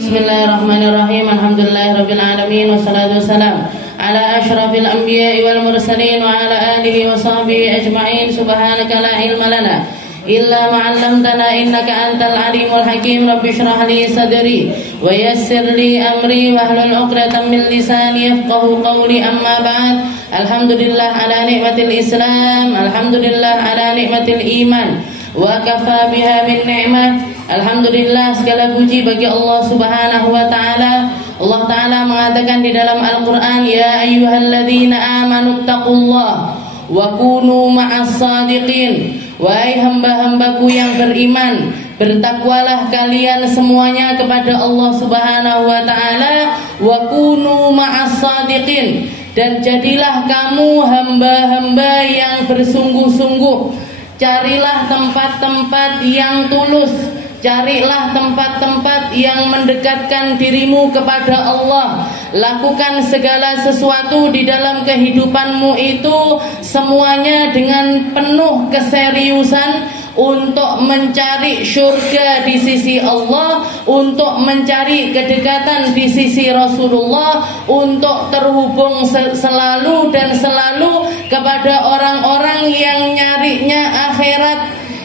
Bismillahirrahmanirrahim. Alhamdulillahirabbil alamin wassalatu wassalam ala asyrafil anbiya'i wal mursalin wa ala alihi wa sahbihi ajma'in. Subhanaka la ilma lana illa ma 'allamtana innaka antal alimul hakim. Rabbi shrah li sadri wa yassir li amri wahlul 'uqdatam min lisani yafqahu qawli. Amma ba'd. Alhamdulillah ala nikmatil Islam, alhamdulillah ala nikmatil iman, wa kafa biha min ni'mah. Alhamdulillah, segala puji bagi Allah Subhanahu wa taala. Allah taala mengatakan di dalam Al-Qur'an, ya ayyuhalladzina amanu taqullaha wa kunu ma'as shadiqin. Wahai hamba-hambaku yang beriman, bertakwalah kalian semuanya kepada Allah Subhanahu wa taala, wa kunu ma'as shadiqin, dan jadilah kamu hamba-hamba yang bersungguh-sungguh. Carilah tempat-tempat yang tulus, carilah tempat-tempat yang mendekatkan dirimu kepada Allah. Lakukan segala sesuatu di dalam kehidupanmu itu semuanya dengan penuh keseriusan untuk mencari surga di sisi Allah, untuk mencari kedekatan di sisi Rasulullah, untuk terhubung selalu dan selalu kepada orang-orang yang nyarinya akhirat,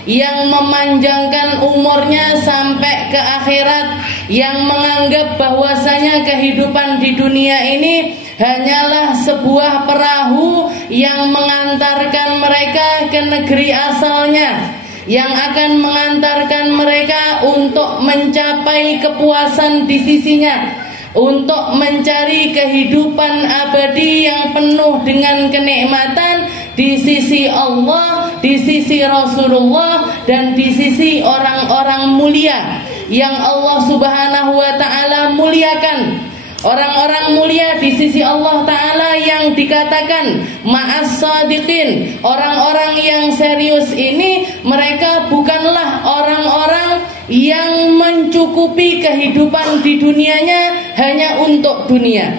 yang memanjangkan umurnya sampai ke akhirat, yang menganggap bahwasanya kehidupan di dunia ini hanyalah sebuah perahu yang mengantarkan mereka ke negeri asalnya, yang akan mengantarkan mereka untuk mencapai kepuasan di sisinya, untuk mencari kehidupan abadi yang penuh dengan kenikmatan di sisi Allah, di sisi Rasulullah, dan di sisi orang-orang mulia yang Allah Subhanahu wa taala muliakan. Orang-orang mulia di sisi Allah taala yang dikatakan ma'as shadiqin, orang-orang yang serius ini, mereka bukanlah orang-orang yang mencukupi kehidupan di dunianya hanya untuk dunia,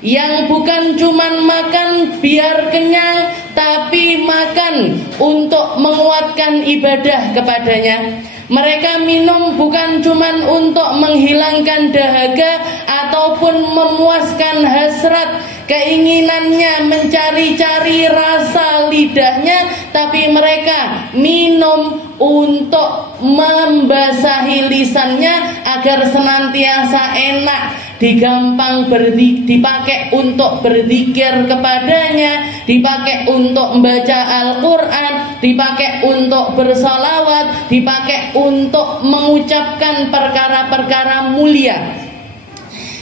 yang bukan cuman makan biar kenyang, tapi makan untuk menguatkan ibadah kepadanya. Mereka minum bukan cuman untuk menghilangkan dahaga ataupun memuaskan hasrat keinginannya, mencari-cari rasa lidahnya, tapi mereka minum untuk membasahi lisannya agar senantiasa enak, digampang dipakai untuk berzikir kepadanya, dipakai untuk membaca Al-Quran, dipakai untuk bersalawat, dipakai untuk mengucapkan perkara-perkara mulia.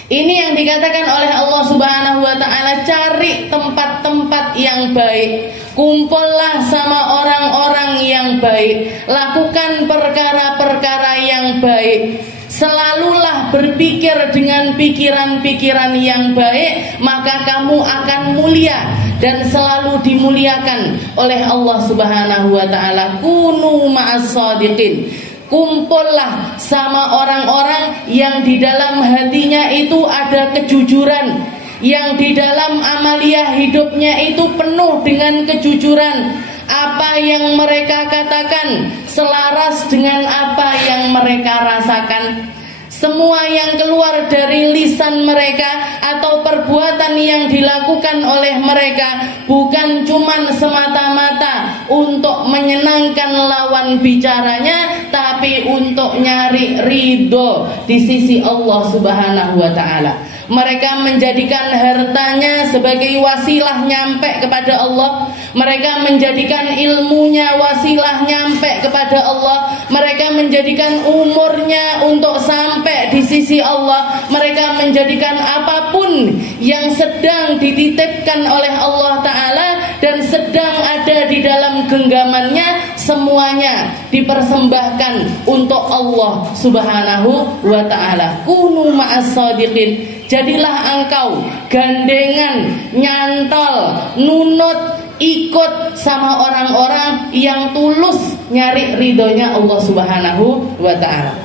Ini yang dikatakan oleh Allah Subhanahu wa taala, cari tempat-tempat yang baik, kumpullah sama orang-orang yang baik, lakukan perkara-perkara yang baik. Selalulah berpikir dengan pikiran-pikiran yang baik, maka kamu akan mulia dan selalu dimuliakan oleh Allah Subhanahu wa taala. Kunu ma'as shadiqin. Kumpullah sama orang-orang yang di dalam hatinya itu ada kejujuran, yang di dalam amaliyah hidupnya itu penuh dengan kejujuran. Apa yang mereka katakan selaras dengan apa yang mereka rasakan. Semua yang keluar dari lisan mereka atau perbuatan yang dilakukan oleh mereka bukan cuman semata-mata untuk menyenangkan lawan bicaranya, tapi untuk nyari ridho di sisi Allah Subhanahu wa taala. Mereka menjadikan hartanya sebagai wasilah nyampe kepada Allah. Mereka menjadikan ilmunya wasilah nyampe kepada Allah. Mereka menjadikan umurnya untuk sampai di sisi Allah. Mereka menjadikan apapun yang sedang dititipkan oleh Allah Ta'ala dan sedang ada di dalam genggamannya, semuanya dipersembahkan untuk Allah Subhanahu wa Ta'ala. Kunu ma'as shadiqin. Jadilah engkau gandengan, nyantol, nunut, ikut sama orang-orang yang tulus nyari ridhonya Allah Subhanahu wa taala.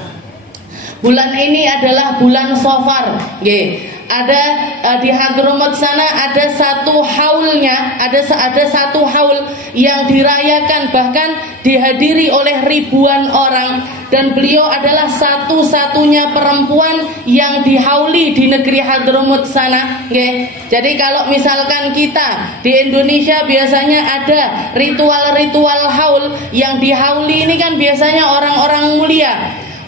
Bulan ini adalah bulan Safar. Ada di Hadramut sana ada satu haulnya, ada satu haul yang dirayakan, bahkan dihadiri oleh ribuan orang. dan beliau adalah satu-satunya perempuan yang dihauli di negeri Hadramut sana. Jadi kalau misalkan kita di Indonesia biasanya ada ritual-ritual haul, yang dihauli ini kan biasanya orang-orang mulia,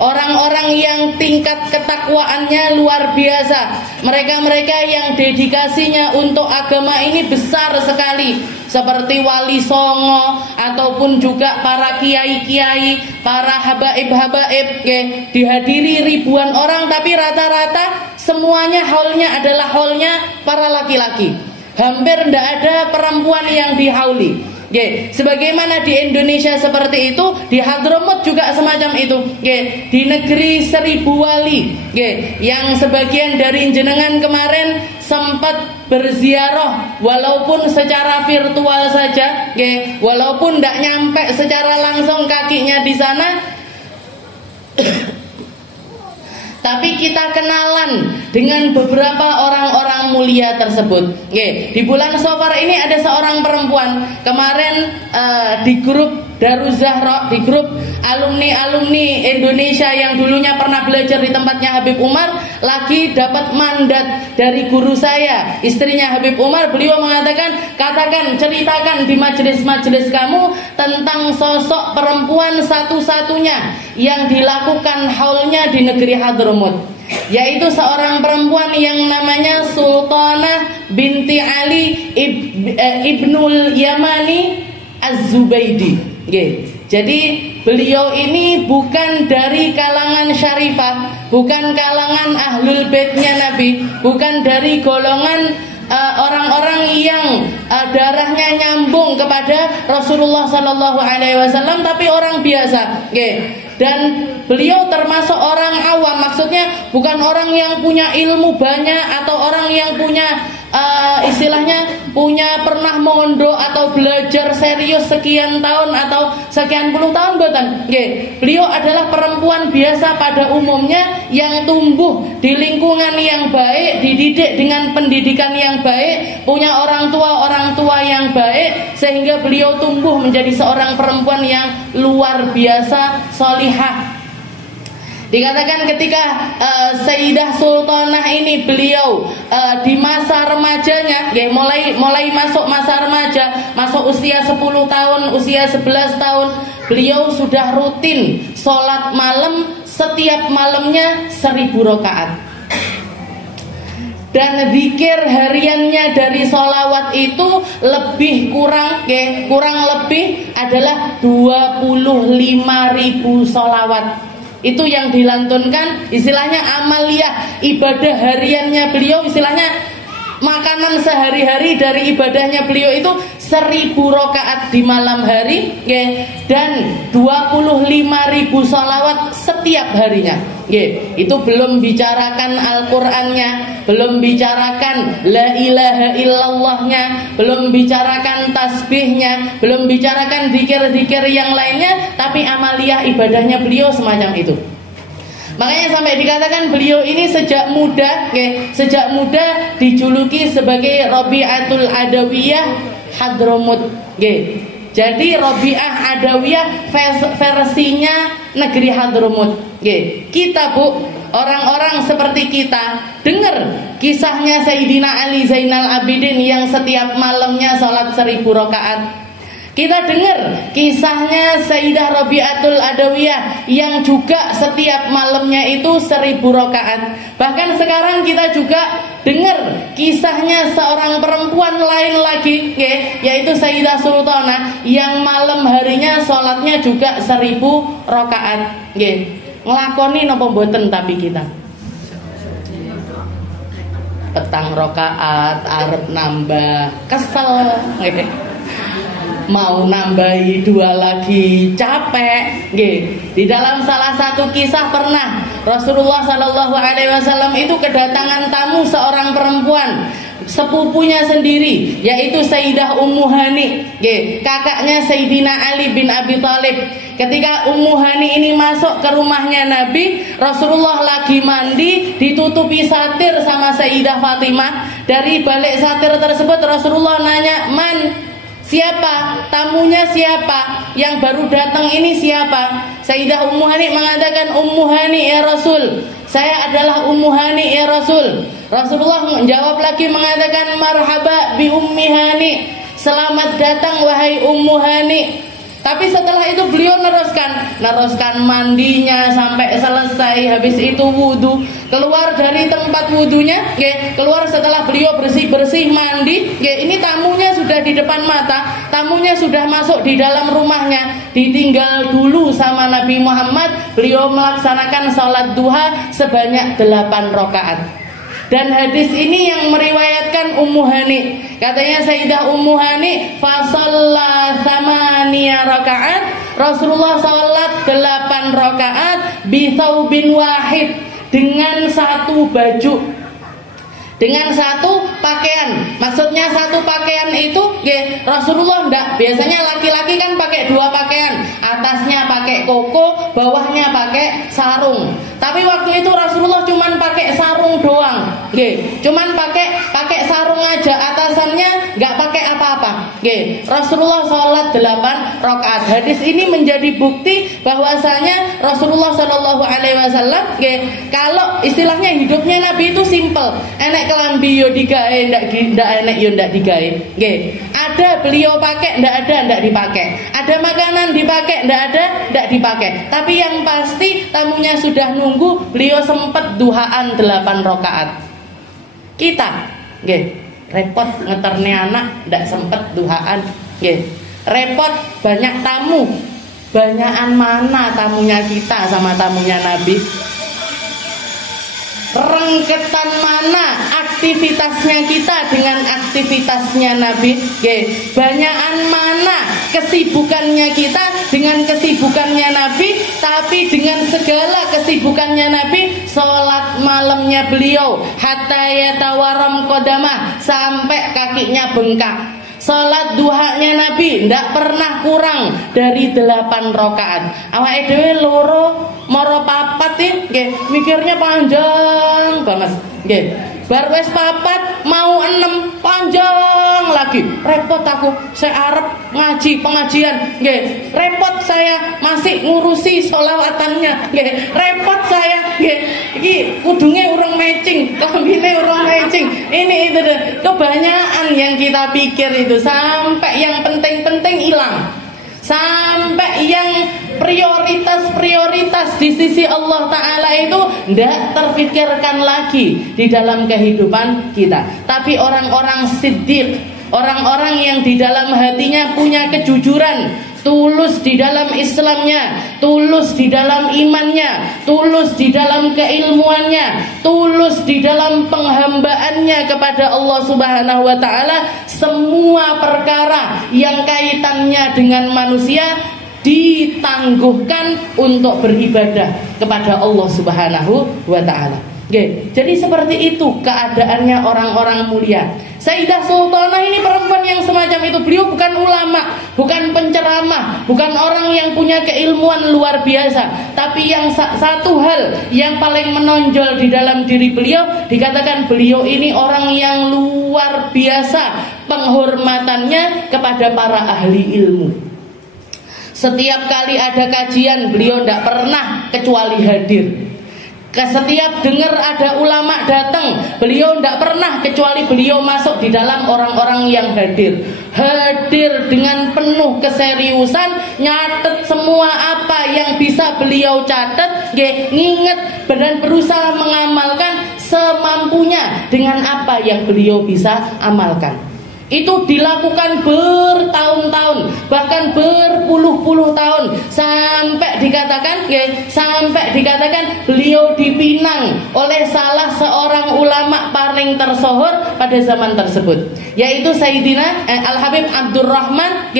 orang-orang yang tingkat ketakwaannya luar biasa, mereka-mereka yang dedikasinya untuk agama ini besar sekali, seperti Wali Songo ataupun juga para kiai-kiai, para habaib-habaib, dihadiri ribuan orang, tapi rata-rata semuanya haulnya adalah haulnya para laki-laki. Hampir tidak ada perempuan yang dihauli. Sebagaimana di Indonesia seperti itu, di Hadramut juga semacam itu. Di negeri seribu wali, yang sebagian dari jenengan kemarin sempat berziarah walaupun secara virtual saja, walaupun tidak nyampe secara langsung kakinya di sana, tapi kita kenalan dengan beberapa orang-orang mulia tersebut. Di bulan Safar ini ada seorang perempuan kemarin di grup Daruz Zahra, di grup alumni-alumni Indonesia yang dulunya pernah belajar di tempatnya Habib Umar, lagi dapat mandat dari guru saya, istrinya Habib Umar. Beliau mengatakan, katakan, ceritakan di majelis-majelis kamu tentang sosok perempuan satu-satunya yang dilakukan haulnya di negeri Hadramut, yaitu seorang perempuan yang namanya Sultanah binti Ali Ibnul Yamani Az-Zubaidi. Jadi beliau ini bukan dari kalangan syarifah, bukan kalangan ahlul baitnya Nabi, bukan dari golongan orang-orang yang darahnya nyambung kepada Rasulullah Sallallahu Alaihi Wasallam, tapi orang biasa. Dan beliau termasuk orang awam, maksudnya bukan orang yang punya ilmu banyak atau orang yang punya istilahnya punya pernah mondok atau belajar serius sekian tahun atau sekian puluh tahun, bukan. Beliau adalah perempuan biasa pada umumnya yang tumbuh di lingkungan yang baik, dididik dengan pendidikan yang baik, punya orang tua yang baik, sehingga beliau tumbuh menjadi seorang perempuan yang luar biasa solihah. Dikatakan ketika Sayyidah Sultanah ini beliau di masa remajanya, mulai masuk masa remaja, masuk usia 10 tahun, usia 11 tahun, beliau sudah rutin sholat malam, setiap malamnya 1000 rakaat. Dan zikir hariannya dari sholawat itu lebih kurang lebih adalah 25.000 sholawat. Itu yang dilantunkan, istilahnya amaliyah ibadah hariannya beliau, istilahnya makanan sehari-hari dari ibadahnya beliau itu 1000 rakaat di malam hari, dan 25.000 sholawat setiap harinya. Itu belum bicarakan Al-Qur'annya, belum bicarakan la ilaha illallahnya, belum bicarakan tasbihnya, belum bicarakan zikir-zikir yang lainnya, tapi amaliyah ibadahnya beliau semacam itu. Makanya sampai dikatakan beliau ini sejak muda dijuluki sebagai Rabi'atul Adawiyah Hadramut. Jadi Rabi'ah Adawiyah versinya negeri Hadramut. Kita orang-orang seperti kita dengar kisahnya Sayyidina Ali Zainal Abidin yang setiap malamnya sholat 1000 rakaat. Kita dengar kisahnya Sayyidah Rabi'atul Adawiyah yang juga setiap malamnya itu 1000 rakaat. Bahkan sekarang kita juga dengar kisahnya seorang perempuan lain lagi, yaitu Sayyidah Sultanah yang malam harinya sholatnya juga 1000 rakaat. Ngelakoni napa mboten tapi kita petang rakaat arep nambah kesel, mau nambahi 2 lagi capek. Di dalam salah satu kisah pernah Rasulullah Sallallahu Alaihi Wasallam itu kedatangan tamu seorang perempuan sepupunya sendiri, yaitu Sayyidah Ummu Hani, kakaknya Sayyidina Ali bin Abi Thalib. Ketika Ummu Hani ini masuk ke rumahnya Nabi, Rasulullah lagi mandi, ditutupi satir sama Sayyidah Fatimah. Dari balik satir tersebut Rasulullah nanya, "Man? Siapa? Tamunya siapa? Yang baru datang ini siapa?" Sayyidah Ummu Hani mengatakan, Ummu Hani ya Rasul, saya adalah Ummu Hani ya Rasul. Rasulullah menjawab lagi mengatakan, marhaba bi Ummi Hani, selamat datang wahai Ummu Hani. Tapi setelah itu beliau neruskan mandinya sampai selesai. Habis itu wudu, keluar dari tempat wudunya, keluar setelah beliau bersih-bersih mandi, ini tamunya sudah di depan mata, tamunya sudah masuk di dalam rumahnya. Ditinggal dulu sama Nabi Muhammad, beliau melaksanakan sholat duha sebanyak 8 rakaat. Dan hadis ini yang meriwayatkan Ummu Hani. Katanya Sayyidah Ummu Hani, fasalla thamaniya rakaat, Rasulullah salat 8 rakaat bi thawbin wahid, dengan satu baju, dengan satu pakaian. Maksudnya satu pakaian itu Rasulullah enggak, biasanya laki-laki kan pakai 2 pakaian, atasnya pakai koko, bawahnya pakai sarung. Tapi waktu itu Rasulullah cuman pakai sarung doang, cuman pakai sarung aja, atasannya nggak pakai apa-apa. Rasulullah sholat 8 rakaat. Hadis ini menjadi bukti bahwasanya Rasulullah Shallallahu Alaihi Wasallam, kalau istilahnya hidupnya Nabi itu simple, enek kelambi yo digawe, ndak enek yo ndak digawe. Ada beliau pakai, ndak dipakai. Ada makanan dipakai, ndak dipakai. Tapi yang pasti tamunya sudah nunggu, beliau sempat duhaan 8 rakaat. Kita, repot ngeterne anak, ndak sempet duhaan. Repot banyak tamu, banyakan mana tamunya kita sama tamunya Nabi. Rengketan mana aktivitasnya kita dengan aktivitasnya Nabi. Banyakan mana kesibukannya kita dengan kesibukannya Nabi. Tapi dengan segala kesibukannya Nabi, sholat malamnya beliau hatta yatawaram qadamah, sampai kakinya bengkak. Salat duhanya Nabi ndak pernah kurang dari 8 rakaat. Awake dhewe loro moro papat mikirnya panjang banget. Bar wis papat mau 6 panjang lagi. Repot aku, saya arep ngaji pengajian. Repot saya masih ngurusi sholawatannya. Repot saya iki kudunge urung matching, klambine urung matching. Ini itu deh. Kebanyakan yang kita pikir itu, sampai yang penting-penting hilang. Sampai yang prioritas di sisi Allah Ta'ala itu tidak terfikirkan lagi di dalam kehidupan kita. Tapi orang-orang siddiq, orang-orang yang di dalam hatinya punya kejujuran, tulus di dalam Islamnya, tulus di dalam imannya, tulus di dalam keilmuannya, tulus di dalam penghambaannya kepada Allah Subhanahu wa Ta'ala. Semua perkara yang kaitannya dengan manusia ditangguhkan untuk beribadah kepada Allah Subhanahu wa Ta'ala. Jadi seperti itu keadaannya orang-orang mulia. Sayyidah Sultanah ini perempuan yang semacam itu. Beliau bukan ulama, bukan penceramah, bukan orang yang punya keilmuan luar biasa. Tapi yang satu hal yang paling menonjol di dalam diri beliau, dikatakan beliau ini orang yang luar biasa penghormatannya kepada para ahli ilmu. Setiap kali ada kajian, beliau tidak pernah kecuali hadir. Setiap dengar ada ulama datang, beliau tidak pernah kecuali beliau masuk di dalam orang-orang yang hadir. Hadir dengan penuh keseriusan, nyatet semua apa yang bisa beliau catat, nginget dan berusaha mengamalkan semampunya dengan apa yang beliau bisa amalkan. Itu dilakukan bertahun-tahun, bahkan berpuluh-puluh tahun, sampai dikatakan beliau dipinang oleh salah seorang ulama paling tersohor pada zaman tersebut, yaitu Sayyidina Al-Habib Abdurrahman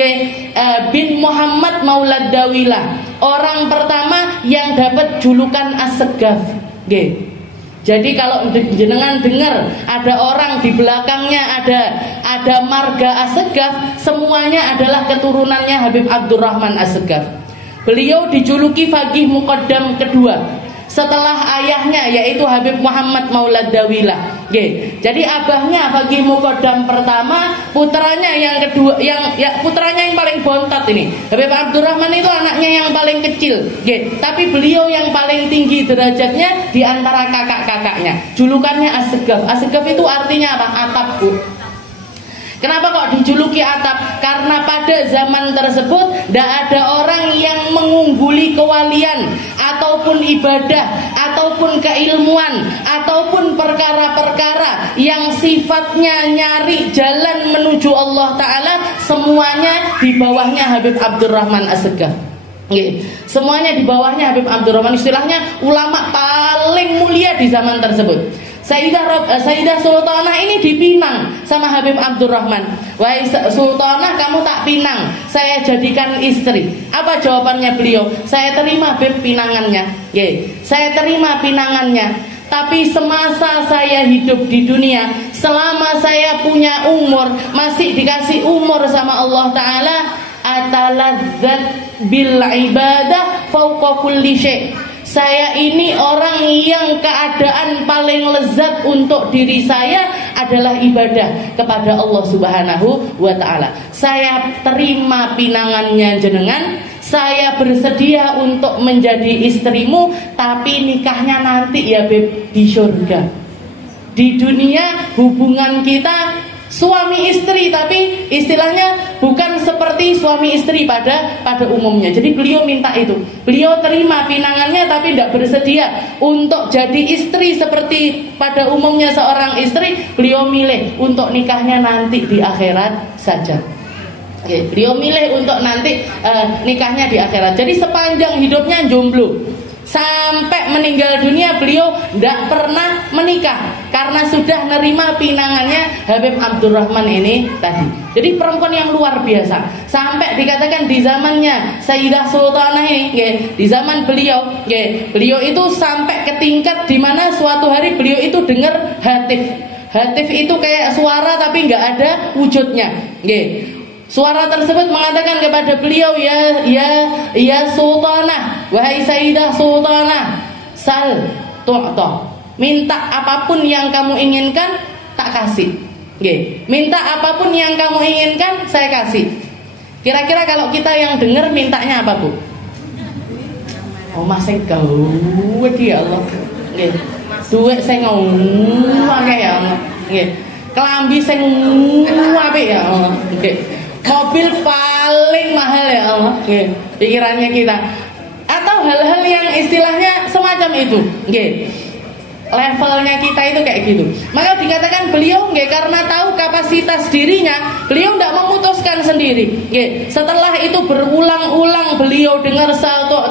bin Muhammad Maulad Dawilah, orang pertama yang dapat julukan As-Segaf. Jadi kalau jenengan dengar ada orang di belakangnya ada marga As-Segaf, semuanya adalah keturunannya Habib Abdurrahman As-Segaf. Beliau dijuluki Faqih Muqaddam kedua. setelah ayahnya yaitu Habib Muhammad Maulad Dawilah. Jadi abahnya Faqih Muqaddam pertama, putranya yang kedua, putranya yang paling bontot ini. Habib Abdurrahman itu anaknya yang paling kecil. Tapi beliau yang paling tinggi derajatnya di antara kakak-kakaknya. Julukannya As-Segaf. As-Segaf itu artinya apa? Atap, Bu. Kenapa kok dijuluki atap? Karena pada zaman tersebut tidak ada orang yang mengungguli kewalian ataupun ibadah ataupun keilmuan ataupun perkara-perkara yang sifatnya nyari jalan menuju Allah Ta'ala, semuanya di bawahnya Habib Abdurrahman As-Segaf. Semuanya di bawahnya Habib Abdurrahman, istilahnya ulama paling mulia di zaman tersebut. Sayyidah Sultanah ini dipinang sama Habib Abdurrahman. Wahai Sultanah, kamu tak pinang, saya jadikan istri. Apa jawabannya beliau? Saya terima Habib pinangannya. Saya terima pinangannya. Tapi semasa saya hidup di dunia, selama saya punya umur, masih dikasih umur sama Allah Ta'ala, ataladzat bil ibadah fauqa kulli syai'. Saya ini orang yang keadaan paling lezat untuk diri saya adalah ibadah kepada Allah Subhanahu wa Ta'ala. Saya terima pinangannya jenengan, saya bersedia untuk menjadi istrimu, tapi nikahnya nanti ya Beb di surga. Di dunia hubungan kita suami istri, tapi istilahnya bukan seperti suami istri pada umumnya. Jadi beliau minta itu, beliau terima pinangannya tapi tidak bersedia untuk jadi istri seperti pada umumnya seorang istri. Beliau milih untuk nikahnya nanti di akhirat saja. Beliau milih untuk nanti nikahnya di akhirat. Jadi sepanjang hidupnya jomblo, sampai meninggal dunia beliau tidak pernah menikah karena sudah nerima pinangannya Habib Abdurrahman ini tadi. Jadi perempuan yang luar biasa. Sampai dikatakan di zamannya Sayyidah Sultanah ini, di zaman beliau, beliau itu sampai ke tingkat di mana suatu hari beliau itu dengar hatif. Hatif itu kayak suara tapi nggak ada wujudnya. Suara tersebut mengatakan kepada beliau, ya Sultanah, wahai Sayyidah Sultanah, sal tu'ta, minta apapun yang kamu inginkan tak kasih. Minta apapun yang kamu inginkan saya kasih. Kira-kira kalau kita yang dengar mintanya apa, Bu? Oh, masih gawat ya Allah. Duit saya ngomong ya Allah. Kelambi saya ngomong ya Allah. Mobil paling mahal ya Allah, pikirannya kita. Atau hal-hal yang istilahnya semacam itu, levelnya kita itu kayak gitu. Maka dikatakan beliau karena tahu kapasitas dirinya, beliau tidak memutuskan sendiri. Setelah itu berulang-ulang beliau dengar satu,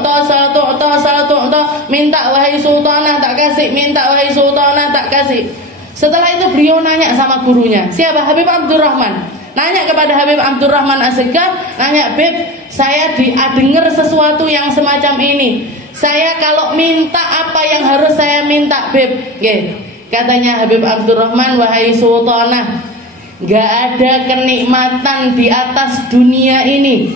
minta wahai Sultanah tak kasih, minta wahai Sultanah tak kasih. Setelah itu beliau nanya sama gurunya, siapa? Habib Abdurrahman. Nanya kepada Habib Abdurrahman As-Segaf, nanya, Beb, saya dengar sesuatu yang semacam ini. Saya kalau minta apa yang harus saya minta, Beb? Katanya Habib Abdurrahman, wahai Sultanah, gak ada kenikmatan di atas dunia ini.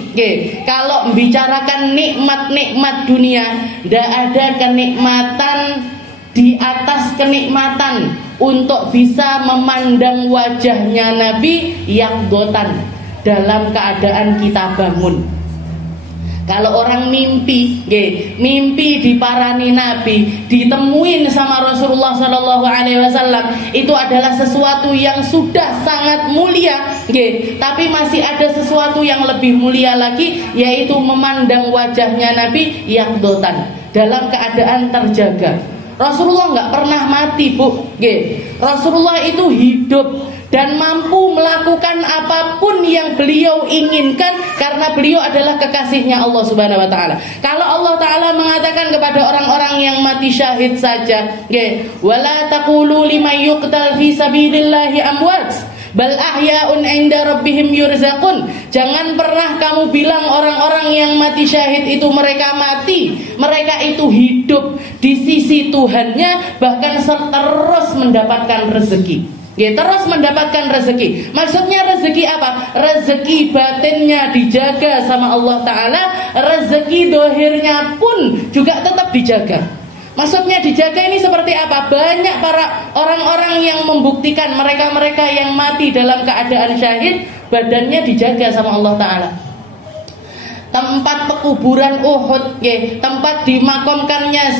Kalau membicarakan nikmat-nikmat dunia, gak ada kenikmatan di atas kenikmatan untuk bisa memandang wajahnya Nabi yang dotan dalam keadaan kita bangun. Kalau orang mimpi, mimpi diparani Nabi, ditemuin sama Rasulullah Shallallahu Alaihi Wasallam, itu adalah sesuatu yang sudah sangat mulia, tapi masih ada sesuatu yang lebih mulia lagi, yaitu memandang wajahnya Nabi yang dotan dalam keadaan terjaga. Rasulullah nggak pernah mati, Bu. Rasulullah itu hidup dan mampu melakukan apapun yang beliau inginkan karena beliau adalah kekasihnya Allah Subhanahu wa Ta'ala. Kalau Allah Ta'ala mengatakan kepada orang-orang yang mati syahid saja, wala taqulu liman yuqtal fi sabilillahi amwat bal ahyaun 'inda rabbihim yurzaqun. Jangan pernah kamu bilang orang-orang yang mati syahid itu mereka mati, mereka itu hidup di sisi Tuhannya, bahkan terus mendapatkan rezeki. Terus mendapatkan rezeki. Maksudnya rezeki apa? Rezeki batinnya dijaga sama Allah Ta'ala, rezeki dohirnya pun juga tetap dijaga. Maksudnya dijaga ini seperti apa? Banyak para orang-orang yang membuktikan mereka-mereka yang mati dalam keadaan syahid, badannya dijaga sama Allah Ta'ala. Tempat pekuburan Uhud, tempat dimakamkannya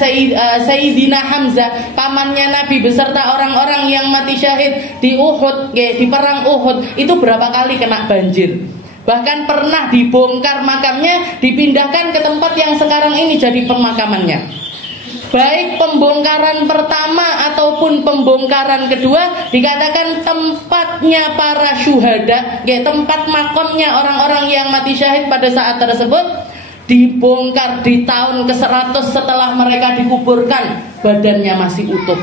Sayyidina Hamzah, pamannya Nabi beserta orang-orang yang mati syahid di Uhud, di perang Uhud, itu berapa kali kena banjir. Bahkan pernah dibongkar makamnya, dipindahkan ke tempat yang sekarang ini jadi pemakamannya. Baik pembongkaran pertama ataupun pembongkaran kedua, dikatakan tempatnya para syuhada, tempat makamnya orang-orang yang mati syahid pada saat tersebut, dibongkar di tahun ke-100 setelah mereka dikuburkan, badannya masih utuh.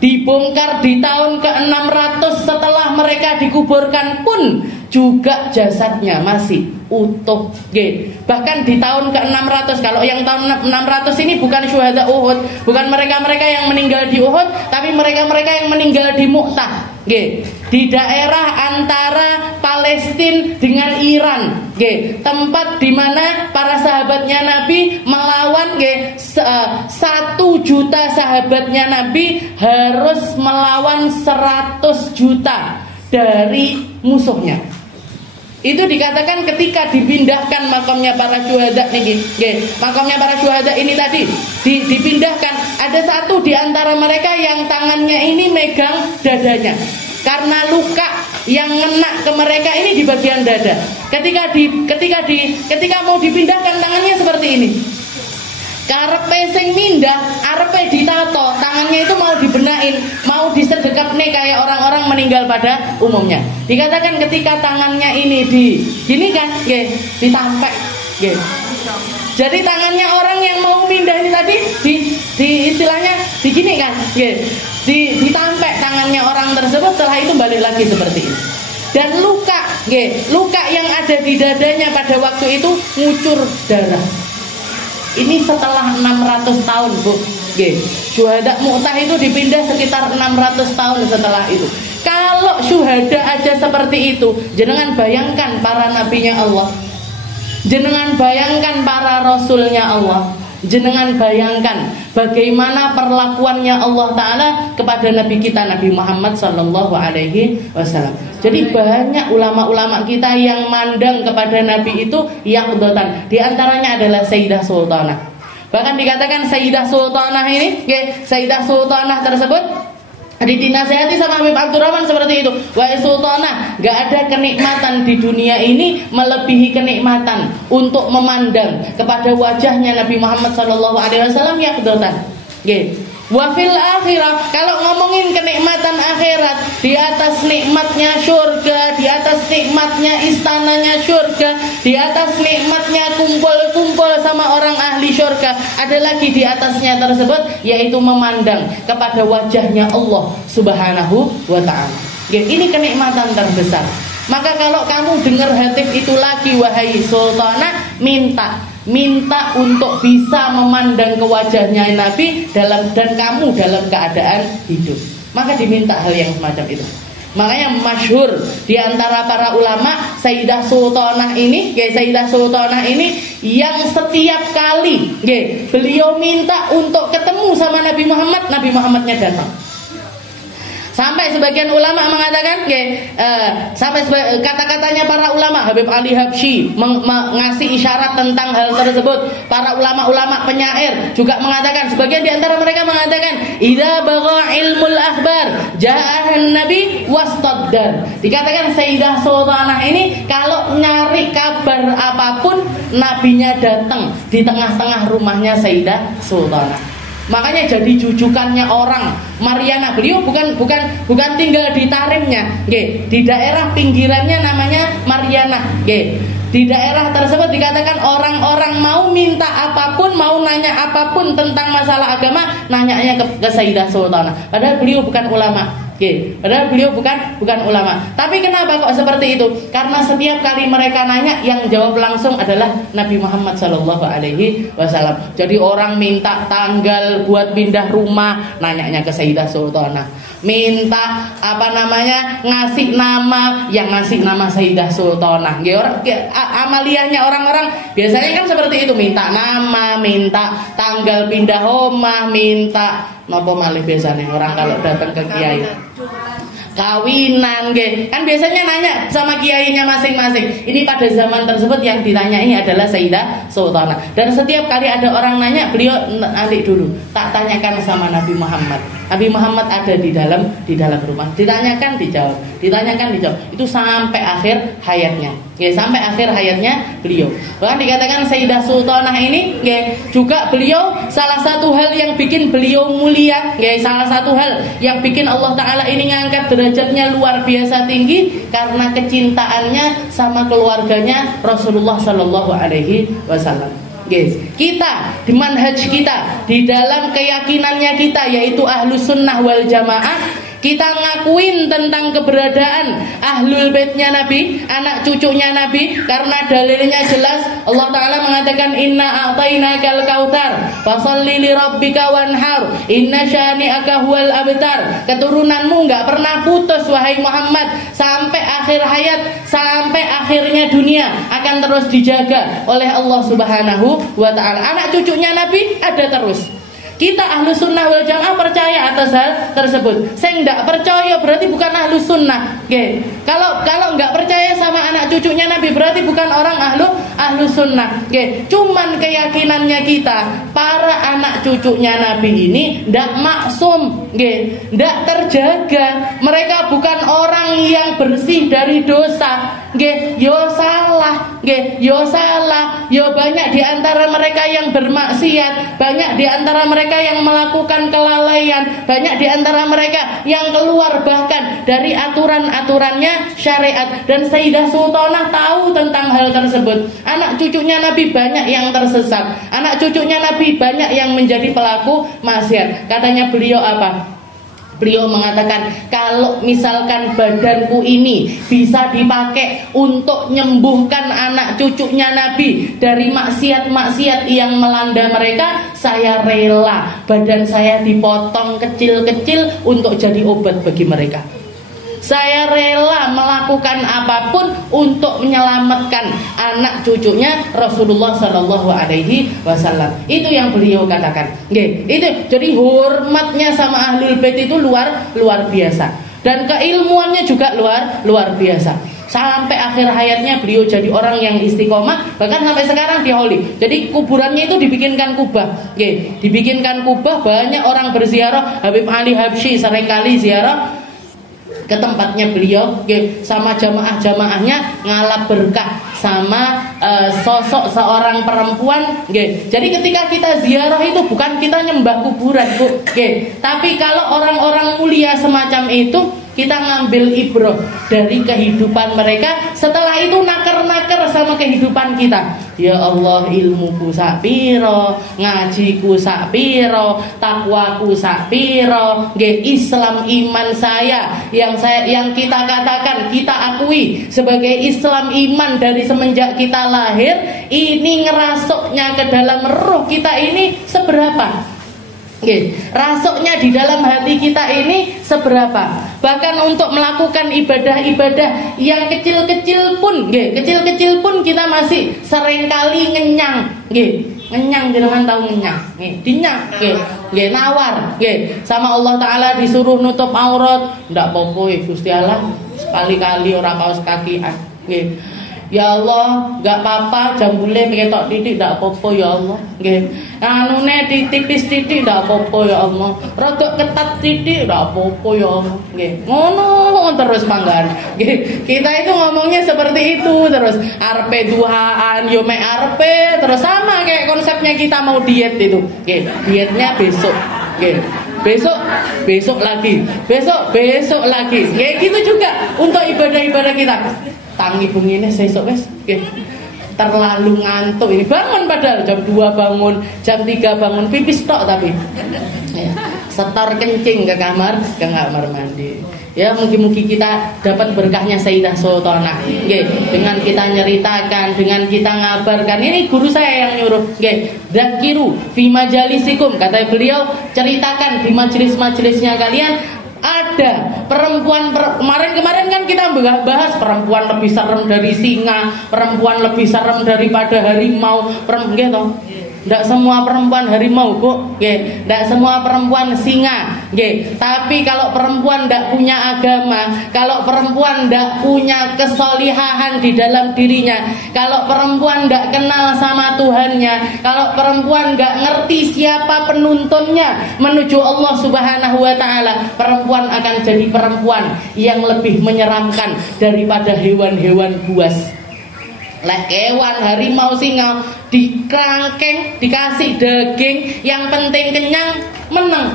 Dibongkar di tahun ke-600 setelah mereka dikuburkan pun juga jasadnya masih utuh. Bahkan di tahun ke-600, kalau yang tahun 600 ini bukan syuhada Uhud, bukan mereka-mereka yang meninggal di Uhud, tapi mereka-mereka yang meninggal di Mu'tah, di daerah antara Palestina dengan Iran, tempat di mana para sahabatnya Nabi melawan, 1 juta sahabatnya Nabi harus melawan 100 juta dari musuhnya. Itu dikatakan ketika dipindahkan makamnya para syuhada makamnya para syuhada ini tadi dipindahkan, ada satu di antara mereka yang tangannya ini megang dadanya karena luka yang ngena ke mereka ini di bagian dada. Ketika mau dipindahkan, tangannya seperti ini. Karepe sing mindah, arepe ditato, tangannya itu mau dibenain, mau disedekapne kayak orang-orang meninggal pada umumnya. Dikatakan ketika tangannya ini gini kan, ditampek, Jadi tangannya orang yang mau mindah ini tadi di istilahnya begini kan, ditampek tangannya orang tersebut, setelah itu balik lagi seperti ini. Dan luka yang ada di dadanya pada waktu itu ngucur darah. Ini setelah 600 tahun, Bu. Syuhada Mu'tah itu dipindah sekitar 600 tahun setelah itu. Kalau syuhada aja seperti itu, jenengan bayangkan para nabinya Allah, jenengan bayangkan para rasulnya Allah, jenengan bayangkan bagaimana perlakuannya Allah Ta'ala kepada Nabi kita, Nabi Muhammad Sallallahu Alaihi Wasallam. Jadi banyak ulama-ulama kita yang mandang kepada Nabi itu yaqdatan. Di antaranya adalah Sayyidah Sultanah. Bahkan dikatakan Sayyidah Sultanah ini, Sayyidah Sultanah tersebut dinasihati sama Habib Abdurrahman seperti itu. Wahai Sultanah, gak ada kenikmatan di dunia ini melebihi kenikmatan untuk memandang kepada wajahnya Nabi Muhammad SAW yaqdatan. Wafil akhirah, kalau ngomongin kenikmatan akhirat, di atas nikmatnya surga, di atas nikmatnya istananya surga, di atas nikmatnya kumpul-kumpul sama orang ahli surga, ada lagi di atasnya tersebut, yaitu memandang kepada wajahnya Allah Subhanahu wa ta'ala. Ini kenikmatan terbesar. Maka kalau kamu dengar hatif itu lagi, wahai Sultanah, minta untuk bisa memandang ke wajahnya Nabi dan kamu dalam keadaan hidup. Maka diminta hal yang semacam itu. Makanya masyhur di antara para ulama, Sayyidah Sultanah ini yang setiap kali beliau minta untuk ketemu sama Nabi Muhammad, Nabi Muhammadnya datang. Sampai sebagian ulama mengatakan, sampai kata-katanya para ulama, Habib Ali Habsyi mengasih isyarat tentang hal tersebut. Para ulama-ulama penyair juga mengatakan, sebagian di antara mereka mengatakan, idza bagha ilmul akhbar ja'ahan nabi wastaddar. Dikatakan Sayyidah Sultanah ini kalau nyari kabar apapun, nabinya datang di tengah-tengah rumahnya Sayyidah Sultanah. Makanya jadi jujukannya orang Mariana. Beliau bukan tinggal di Tarimnya, di daerah pinggirannya namanya Mariana. Di daerah tersebut dikatakan orang-orang mau minta apapun, mau nanya apapun tentang masalah agama, nanyanya ke Sayyidah Sultanah. Padahal beliau bukan ulama, Padahal beliau bukan ulama. Tapi kenapa kok seperti itu? Karena setiap kali mereka nanya, yang jawab langsung adalah Nabi Muhammad SAW. Jadi orang minta tanggal buat pindah rumah, nanyanya ke Sayyidah Sultanah. Minta ngasih nama, yang ngasih nama Sayyidah Sultanah. Amaliyahnya orang-orang biasanya kan seperti itu, minta nama, minta tanggal pindah rumah, minta nopo malih biasanya orang kalau datang ke kiai kawinan kan biasanya nanya sama kiainya masing-masing. Ini pada zaman tersebut yang ditanyai adalah Sayyidah Sultanah. Dan setiap kali ada orang nanya, beliau nanti dulu tak tanyakan sama Nabi Muhammad. Nabi Muhammad ada di dalam rumah. Ditanyakan dijawab, ditanyakan dijawab. Itu sampai akhir hayatnya. Sampai akhir hayatnya beliau. Bahkan dikatakan Sayyidah Sultanah ini juga beliau salah satu hal yang bikin beliau mulia, salah satu hal yang bikin Allah Ta'ala ini ngangkat derajatnya luar biasa tinggi karena kecintaannya sama keluarganya Rasulullah Sallallahu Alaihi Wasallam. Kita di manhaj kita, di dalam keyakinannya kita, yaitu Ahlus Sunnah wal Jamaah, kita ngakuin tentang keberadaan Ahlul Baitnya Nabi, anak cucunya Nabi, karena dalilnya jelas. Allah Ta'ala mengatakan, Inna a'tainakal kautsar fasholli li rabbika wanhar inna syani'aka huwal abtar. Keturunanmu enggak pernah putus wahai Muhammad sampai akhir hayat, sampai akhirnya dunia akan terus dijaga oleh Allah Subhanahu wa Ta'ala. Anak cucunya Nabi ada terus. Kita Ahlus Sunnah wal Jamaah percaya atas hal tersebut. Saya tidak percaya berarti bukan Ahlus Sunnah. Kalau nggak percaya sama anak cucunya Nabi berarti bukan orang Ahlus Sunnah. Cuman keyakinannya kita, para anak cucunya Nabi ini tidak maksum, tidak terjaga. Mereka bukan orang yang bersih dari dosa. Yo salah. Yo banyak di antara mereka yang bermaksiat, banyak di antara mereka yang melakukan kelalaian, banyak di antara mereka yang keluar bahkan dari aturan-aturannya syariat. Dan Sayyidah Sultanah tahu tentang hal tersebut. Anak cucunya Nabi banyak yang tersesat, anak cucunya Nabi banyak yang menjadi pelaku maksiat. Katanya beliau apa? Beliau mengatakan, kalau misalkan badanku ini bisa dipakai untuk menyembuhkan anak cucunya Nabi dari maksiat-maksiat yang melanda mereka, saya rela badan saya dipotong kecil-kecil untuk jadi obat bagi mereka. Saya rela melakukan apapun untuk menyelamatkan anak cucunya Rasulullah Sallallahu Alaihi Wasallam. Itu yang beliau katakan. Itu jadi hormatnya sama Ahlul Bait itu luar biasa, dan keilmuannya juga luar biasa. Sampai akhir hayatnya beliau jadi orang yang istiqomah, bahkan sampai sekarang di Holi. Jadi kuburannya itu dibikinkan kubah. Dibikinkan kubah, banyak orang berziarah. Habib Ali Habsyi seringkali ziarah ke tempatnya beliau, sama jamaah-jamaahnya ngalap berkah sama sosok seorang perempuan. Jadi ketika kita ziarah itu bukan kita nyembah kuburan, Bu. Tapi kalau orang-orang mulia semacam itu, kita ngambil ibrah dari kehidupan mereka. Setelah itu naker-naker sama kehidupan kita. Ya Allah, ilmuku sakpiro, ngajiku sakpiro, takwaku sakpiro, Islam iman saya yang kita katakan, kita akui sebagai Islam iman dari semenjak kita lahir, ini ngerasuknya ke dalam roh kita ini seberapa? Rasuknya di dalam hati kita ini seberapa? Bahkan untuk melakukan ibadah-ibadah yang kecil-kecil pun, kecil-kecil pun kita masih seringkali ngenyang, ngenyang, jangan tahu ngenyang, dinyang, nawar, sama Allah Ta'ala disuruh nutup aurat, ndak apa-apa Gusti Allah, sekali-kali ora kaos kakian, ya Allah, gak apa-apa jambule ketok titik ndak apa-apa ya Allah. Nggih. Anune ditipis titik ndak apa-apa ya Allah. Rodok ketat titik ndak apa-apa ya Allah. Nggih. Ngono terus manggan. Nggih. Kita itu ngomongnya seperti itu terus. Arepe duhaan yo mek arepe terus, sama kayak konsepnya kita mau diet itu. Nggih. Dietnya besok. Nggih. Besok lagi. Besok lagi. Kayak gitu juga untuk ibadah-ibadah kita. Tangi bengine sesuk wis. Nggih. terlalu ngantuk ini. Bangun padahal jam 2 bangun, jam 3 bangun, pipis tok tapi ya, setor kencing ke kamar mandi. Ya, mungkin kita dapat berkahnya Sayyidah Sultanah. Nggih, dengan kita nyeritakan, dengan kita ngabarkan. Ini guru saya yang nyuruh. Nggih, dzakiru fi majalisikum, kata beliau, ceritakan di majelis-majelisnya kalian. Ada perempuan kemarin kan kita bahas perempuan lebih serem dari singa, perempuan lebih serem daripada harimau, gitu. Tidak semua perempuan harimau, Bu. Tidak semua perempuan singa. Tapi kalau perempuan tidak punya agama, kalau perempuan tidak punya kesolihahan di dalam dirinya, kalau perempuan tidak kenal sama Tuhannya, kalau perempuan tidak ngerti siapa penuntunnya menuju Allah Subhanahu wa Ta'ala, perempuan akan jadi perempuan yang lebih menyeramkan daripada hewan-hewan buas. Hewan harimau singa dikerangkeng, dikasih daging, yang penting kenyang, menang.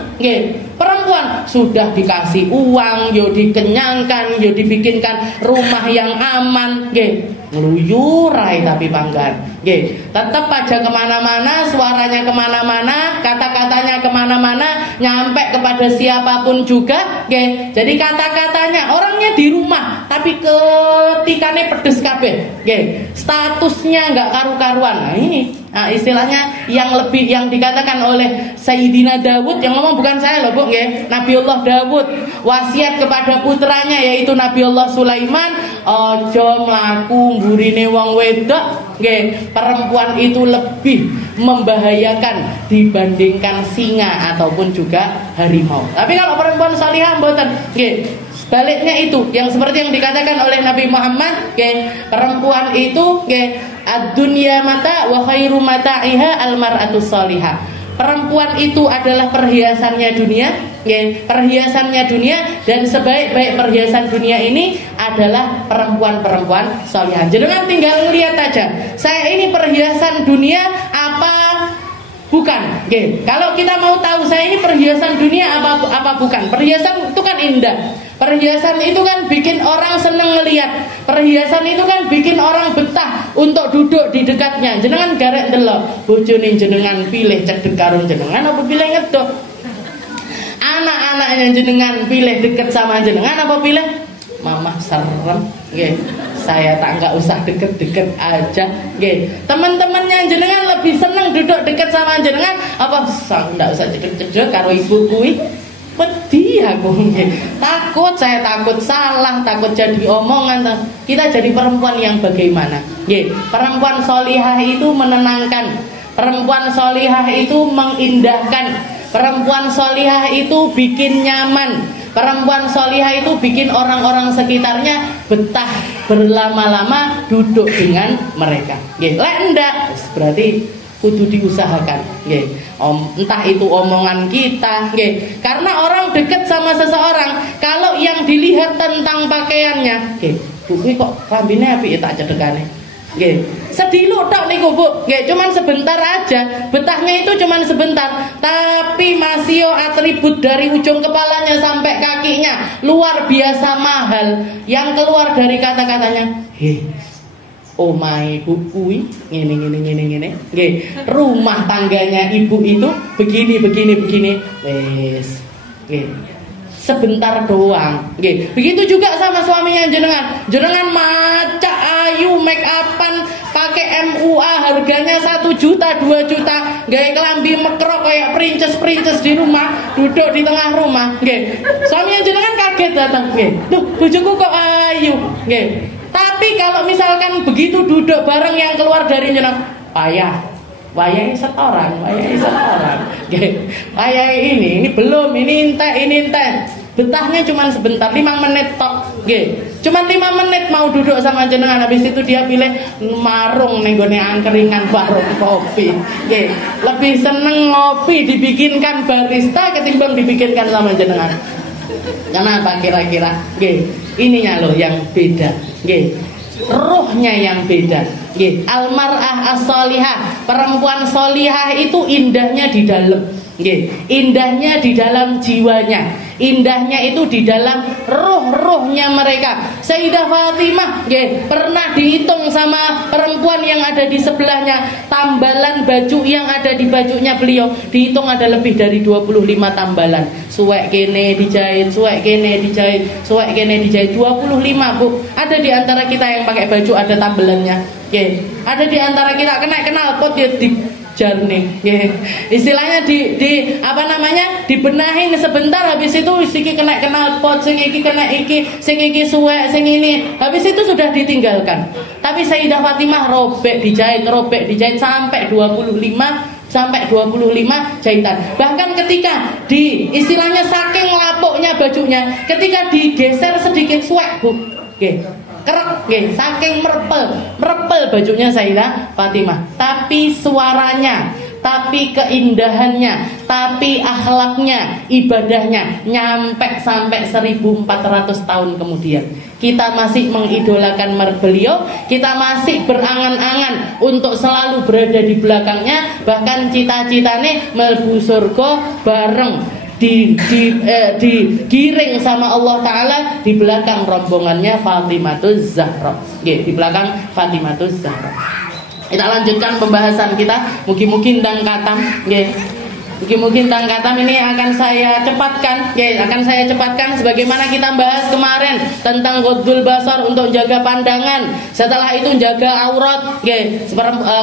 Perempuan sudah dikasih uang, yo dikenyangkan, yo dibikinkan rumah yang aman, ngeluyurai tapi banggaan. Tetap aja kemana-mana, suaranya kemana-mana, kata-katanya kemana-mana, nyampe kepada siapapun juga. Jadi kata-katanya orangnya di rumah, tapi ketikane pedes kabeh. Statusnya nggak karu-karuan. Nah, ini istilahnya yang dikatakan oleh Sayyidina Dawud, yang ngomong bukan saya loh, Bu. Nabiullah Dawud wasiat kepada putranya yaitu Nabiullah Sulaiman, ojo mlaku mburine wong wedok. Perempuan itu lebih membahayakan dibandingkan singa ataupun juga harimau. Tapi kalau perempuan salihah mboten. Sebaliknya itu yang seperti yang dikatakan oleh Nabi Muhammad, perempuan itu ad-dunya mata wa khairu mata'iha al-mar'atus salihah. Perempuan itu adalah perhiasannya dunia, perhiasannya dunia, dan sebaik-baik perhiasan dunia ini adalah perempuan-perempuan salihah. Jangan tinggal ngelihat aja, saya ini perhiasan dunia apa bukan? Kalau kita mau tahu saya ini perhiasan dunia apa bukan? Perhiasan itu kan indah. Perhiasan itu kan bikin orang seneng ngelihat. Perhiasan itu kan bikin orang betah untuk duduk di dekatnya. Jenengan garek delok bojone jenengan pilih cedek karo jenengan apa pilih ngedok? Anak-anaknya jenengan pilih deket sama jenengan apa pilih mamah serem? Saya tak nggak usah deket-deket aja. Teman-temannya jenengan lebih seneng duduk deket sama jenengan apa nggak usah cedek-cedek karo ibu kui? Pedih aku, saya takut salah, takut jadi omongan. Kita jadi perempuan yang bagaimana? Perempuan solihah itu menenangkan, perempuan solihah itu mengindahkan, perempuan solihah itu bikin nyaman, perempuan solihah itu bikin orang-orang sekitarnya betah berlama-lama duduk dengan mereka. Enggak, berarti kudu diusahakan, entah itu omongan kita, karena orang dekat sama seseorang, kalau yang dilihat tentang pakaiannya, Bu kok rambine apik tak cedekane, sedilu tok niku Bu, cuman sebentar aja, betahnya itu cuman sebentar, tapi masih atribut dari ujung kepalanya sampai kakinya luar biasa mahal, yang keluar dari kata-katanya, omahe ibu kuwi ngene. Rumah tangganya ibu itu begini. Wes. Sebentar doang. Begitu juga sama suaminya jenengan. Jenengan macak ayu, make upan, pakai MUA harganya 1 juta, 2 juta, gawe kelambi mekrok kayak princess di rumah, duduk di tengah rumah. Suaminya jenengan kaget datang. Duh, bojoku kok ayu. Tapi kalau misalkan begitu duduk bareng yang keluar dari jenengan, payah setoran. Payah ini belum, ini entek. Betahnya cuma sebentar, 5 menit tok. Cuman 5 menit mau duduk sama jenengan, habis itu dia pilih marung ning gone angkringan warung kopi. Lebih seneng ngopi dibikinkan barista ketimbang dibikinkan sama jenengan. Kenapa kira-kira? Ininya loh yang beda. Ruhnya yang beda. Almar'ah as-solihah, perempuan solihah itu indahnya di dalam. Indahnya di dalam jiwanya, indahnya itu di dalam ruh-ruhnya mereka. Sayyidah Fatimah pernah dihitung sama perempuan yang ada di sebelahnya, tambalan baju yang ada di bajunya beliau dihitung ada lebih dari 25 tambalan. Suwek kene dijahit, suwek kene dijahit, suwek kene dijahit, 25 Bu. Ada di antara kita yang pakai baju ada tambelannya. Ada di antara kita kena knalpot ya di jarne, istilahnya dibenahin sebentar, habis itu siki kena knalpot, sing iki kena iki, sing iki suwek, sing ini, habis itu sudah ditinggalkan. Tapi Sayyidah Fatimah robek dijahit sampai 25 jahitan. Bahkan ketika istilahnya saking lapuknya bajunya, ketika digeser sedikit suwek Bu, kerek, saking merepel bajunya Sayyidah Fatimah. Tapi suaranya, tapi keindahannya, tapi akhlaknya, ibadahnya nyampe sampai 1400 tahun kemudian. Kita masih mengidolakan beliau, kita masih berangan-angan untuk selalu berada di belakangnya. Bahkan cita-citane mlebu surga bareng, digiring sama Allah Ta'ala di belakang rombongannya Fatimahuz Zahra, di belakang Fatimahuz Zahra. Kita lanjutkan pembahasan kita. Mungkin dan katam, mungkin tang katam ini akan saya cepatkan, sebagaimana kita bahas kemarin tentang ghaddul basar untuk jaga pandangan. Setelah itu jaga aurat,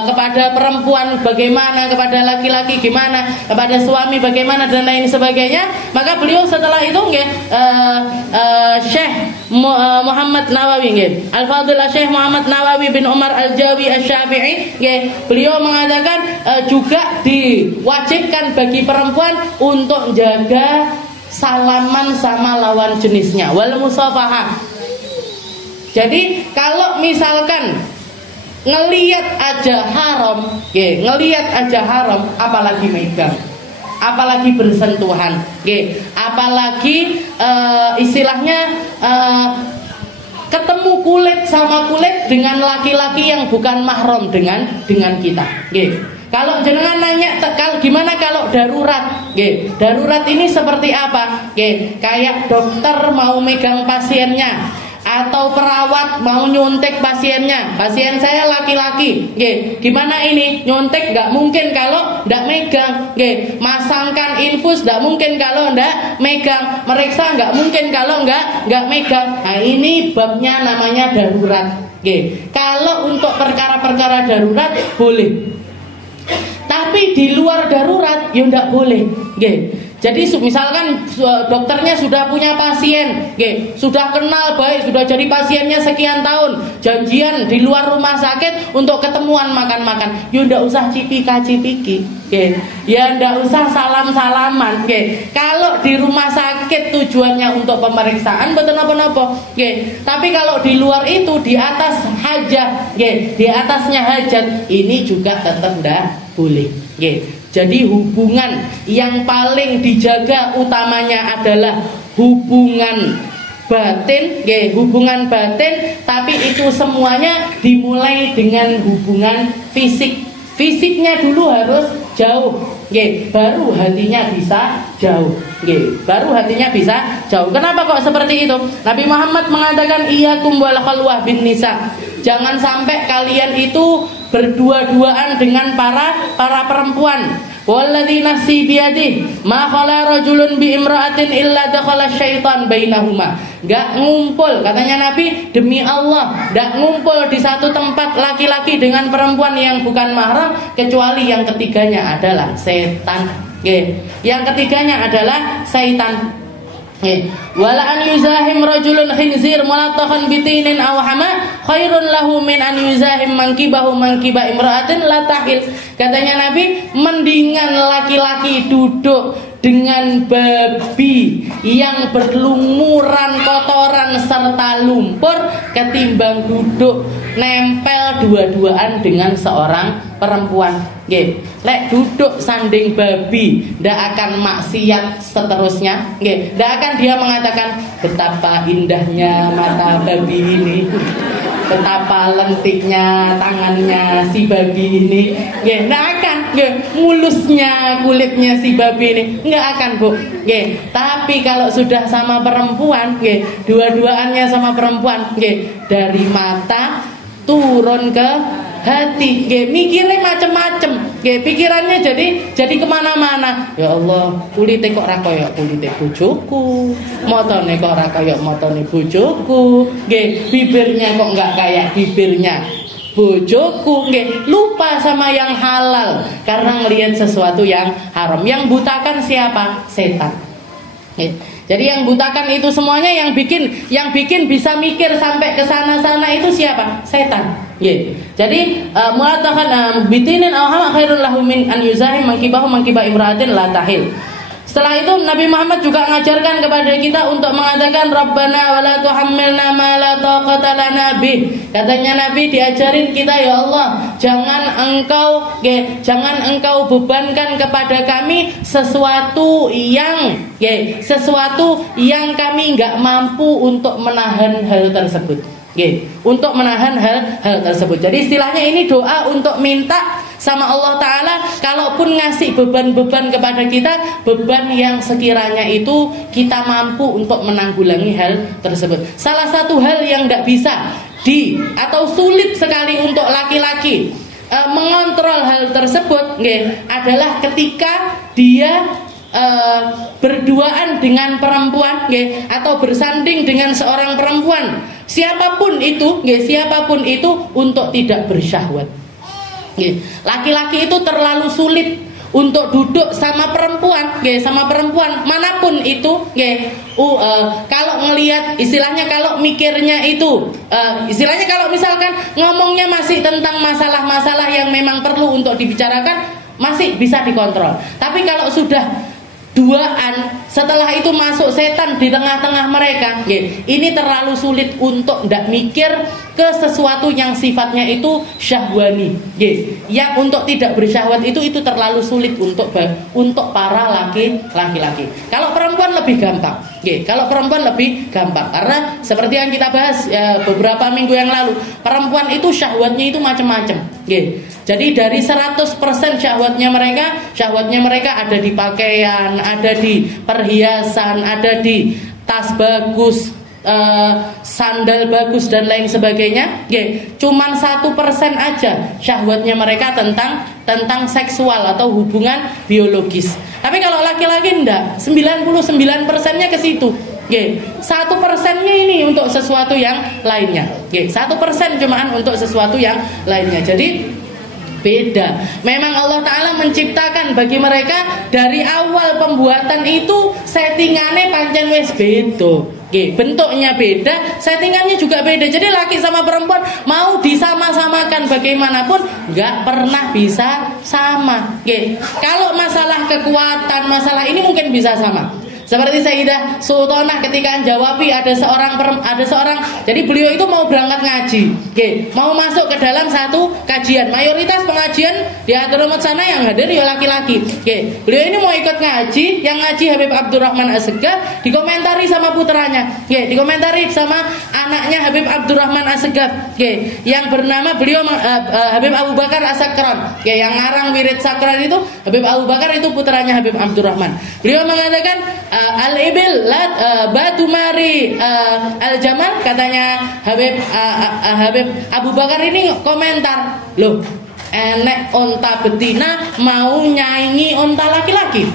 kepada perempuan bagaimana, kepada laki-laki gimana, kepada suami bagaimana dan lain sebagainya. Maka beliau setelah itu Syekh Muhammad Nawawi, Al-Fadhil Syekh Muhammad Nawawi bin Umar Al-Jawi Asy-Syafi'i, beliau mengatakan juga diwajibkan bagi perempuan untuk jaga salaman sama lawan jenisnya, wal musafahah. Jadi kalau misalkan ngelihat aja haram, apalagi megang, apalagi bersentuhan, apalagi istilahnya ketemu kulit sama kulit dengan laki-laki yang bukan mahram dengan kita. Kalau jenengan nanya gimana kalau darurat, darurat ini seperti apa? Kayak dokter mau megang pasiennya, atau perawat mau nyuntik pasiennya. Pasien saya laki-laki, gimana ini? Nyuntik nggak mungkin kalau nggak megang, masangkan infus nggak mungkin kalau nggak megang, meriksa nggak mungkin kalau nggak megang. Nah ini babnya namanya darurat. Kalau untuk perkara-perkara darurat boleh. Tapi di luar darurat ya enggak boleh. Jadi misalkan dokternya sudah punya pasien, sudah kenal baik, sudah jadi pasiennya sekian tahun, janjian di luar rumah sakit untuk ketemuan makan-makan, ya enggak usah cipika-cipiki, ya enggak usah salam-salaman. Kalau di rumah sakit tujuannya untuk pemeriksaan betul apa-apa. Tapi kalau di luar itu, di atas hajat, di atasnya hajat, ini juga tetap enggak boleh. Jadi hubungan yang paling dijaga utamanya adalah hubungan batin, hubungan batin. Tapi itu semuanya dimulai dengan hubungan fisik. Fisiknya dulu harus jauh, baru hatinya bisa jauh. Baru hatinya bisa jauh. Kenapa kok seperti itu? Nabi Muhammad mengatakan iyyakum wal khalwah bin nisa. Jangan sampai kalian itu berdua-duaan dengan para perempuan. Walladzi nafsi biyadihi ma khala rajulun bi imra'atin illa dakhala syaitan bainahuma. Enggak ngumpul, katanya Nabi, demi Allah, enggak ngumpul di satu tempat laki-laki dengan perempuan yang bukan mahram kecuali yang ketiganya adalah setan. Yang ketiganya adalah setan. Wala an yuzahim rajulun khinzir mulattakhan bitinin aw hama khairun lahu min an yuzahim mankibahu mankiba imra'atin la tahil. Katanya Nabi, mendingan laki-laki duduk dengan babi yang berlumuran kotoran serta lumpur ketimbang duduk nempel dua-duaan dengan seorang perempuan. Lek duduk sanding babi ndak akan maksiat seterusnya, ndak akan dia mengatakan betapa indahnya mata babi ini, betapa lentiknya tangannya si babi ini, ndak akan. mulusnya kulitnya si babi ini nggak akan, Bu. Tapi kalau sudah sama perempuan, dua-duaannya sama perempuan, dari mata turun ke hati, mikirnya macem-macem, pikirannya jadi kemana-mana. Ya Allah, kulite kok ra koyo kulite bojoku, motone kok ra koyo motone bojoku, bibirnya kok nggak kayak bibirnya bojoku, lupa sama yang halal karena ngelihat sesuatu yang haram. Yang butakan siapa? Setan. Jadi yang butakan itu semuanya, yang bikin bisa mikir sampai ke sana-sana itu siapa? Setan. Jadi mengatakan bitinin awham khairul lahu min an yuzahim mangkibahu mangkiba imra'atin la tahil. Setelah itu Nabi Muhammad juga mengajarkan kepada kita untuk mengatakan Rabbana wala tuhammilna ma la taqata lana bih. Katanya Nabi diajarin kita, ya Allah, jangan engkau bebankan kepada kami sesuatu yang kami enggak mampu untuk menahan hal tersebut. Untuk menahan hal tersebut. Jadi istilahnya ini doa untuk minta sama Allah Ta'ala, kalaupun ngasih beban-beban kepada kita, beban yang sekiranya itu kita mampu untuk menanggulangi hal tersebut. Salah satu hal yang tidak bisa atau sulit sekali untuk laki-laki mengontrol hal tersebut adalah ketika dia berduaan dengan perempuan atau bersanding dengan seorang perempuan, siapapun itu untuk tidak bersyahwat. Laki-laki itu terlalu sulit untuk duduk sama perempuan manapun itu, kalau ngelihat istilahnya, kalau mikirnya itu istilahnya kalau misalkan ngomongnya masih tentang masalah-masalah yang memang perlu untuk dibicarakan, masih bisa dikontrol. Tapi kalau sudah duaan, setelah itu masuk setan di tengah-tengah mereka, ini terlalu sulit untuk tidak mikir ke sesuatu yang sifatnya itu syahwani. Yang untuk tidak bersyahwat itu terlalu sulit untuk para laki-laki. Kalau perempuan lebih gampang. Karena seperti yang kita bahas beberapa minggu yang lalu, perempuan itu syahwatnya itu macam-macam. Jadi dari 100% syahwatnya mereka ada di pakaian, ada di perhiasan, ada di tas bagus, sandal bagus dan lain sebagainya. Cuman 1% aja syahwatnya mereka tentang seksual atau hubungan biologis. Tapi kalau laki-laki enggak, 99%-nya ke situ. 1%-nya ini untuk sesuatu yang lainnya. 1% cuman untuk sesuatu yang lainnya. Jadi beda. Memang Allah Ta'ala menciptakan bagi mereka dari awal pembuatan itu settingannya pancen wis beda. Bentuknya beda, settingannya juga beda. Jadi laki sama perempuan mau disama-samakan bagaimanapun nggak pernah bisa sama. Kalau masalah kekuatan, masalah ini mungkin bisa sama. Seperti Sayyidah Sultanah ketika menjawabi ada seorang, jadi beliau itu mau berangkat ngaji, mau masuk ke dalam satu kajian. Mayoritas pengajian di Hadramaut sana yang hadir ya laki-laki. Beliau ini mau ikut ngaji, yang ngaji Habib Abdurrahman Assegaf, dikomentari sama putranya, dikomentari sama anaknya Habib Abdurrahman Assegaf, yang bernama beliau Habib Abu Bakar As-Sakran, yang ngarang wirid sakran itu Habib Abu Bakar, itu putranya Habib Abdurrahman. Beliau mengatakan al-ibil batu mari al-jamal, katanya Habib Abu Bakar ini komentar, loh enek onta betina mau nyaingi onta laki-laki.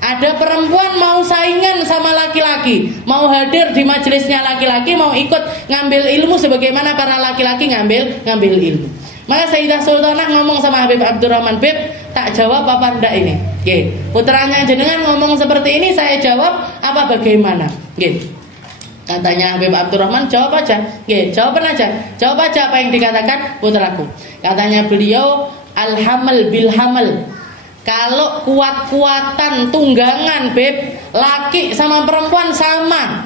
Ada perempuan mau saingan sama laki-laki, mau hadir di majelisnya laki-laki, mau ikut ngambil ilmu sebagaimana para laki-laki ngambil ilmu. Maka Sayyidah Sultanah ngomong sama Habib Abdurrahman, Beb, tak jawab apa enggak ini? Putranya jenengan ngomong seperti ini, saya jawab apa bagaimana? Katanya Habib Abdurrahman, jawab aja. Jawab aja apa yang dikatakan putraku. Katanya beliau, al-hamal bil hamal. Kalau kuat-kuatan tunggangan, Beb, laki sama perempuan sama.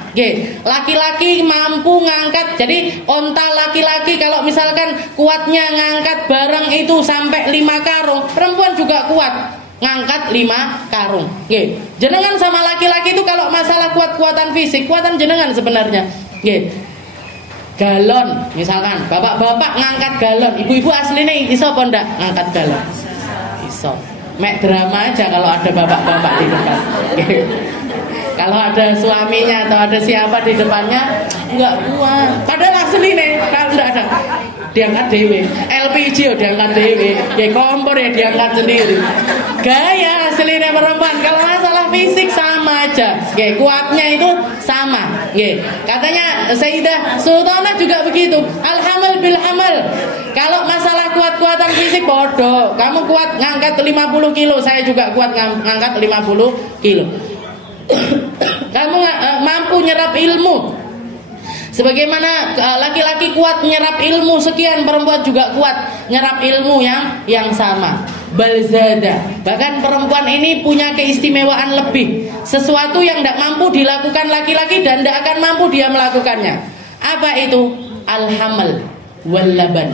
Laki-laki mampu ngangkat. Jadi onta laki-laki kalau misalkan kuatnya ngangkat barang itu sampai 5 karung, perempuan juga kuat ngangkat 5 karung. Jenengan sama laki-laki itu kalau masalah kuat-kuatan fisik, kuatan jenengan sebenarnya. Galon misalkan, bapak-bapak ngangkat galon, ibu-ibu aslinya iso apa ndak ngangkat galon? Iso. mek drama aja kalau ada bapak-bapak di depan. Kalau ada suaminya atau ada siapa di depannya enggak kuat. Padahal asline kalau enggak ada diangkat dewe, LPG diangkat dewe, ya kompor ya diangkat sendiri. Gaya asline perempuan. Kalau masalah fisik sama aja, ya kuatnya itu sama. Ya. Katanya Sayyidah Sultanah juga begitu. Alhamal bil hamal. Kalau masalah kuat-kuatan fisik bodoh. Kamu kuat ngangkat 50 kilo, saya juga kuat ngangkat 50 kilo. Kamu mampu nyerap ilmu sebagaimana laki-laki kuat nyerap ilmu sekian, perempuan juga kuat nyerap ilmu yang sama. Balzada, bahkan perempuan ini punya keistimewaan lebih, sesuatu yang tidak mampu dilakukan laki-laki dan tidak akan mampu dia melakukannya. Apa itu? Alhamal walaban,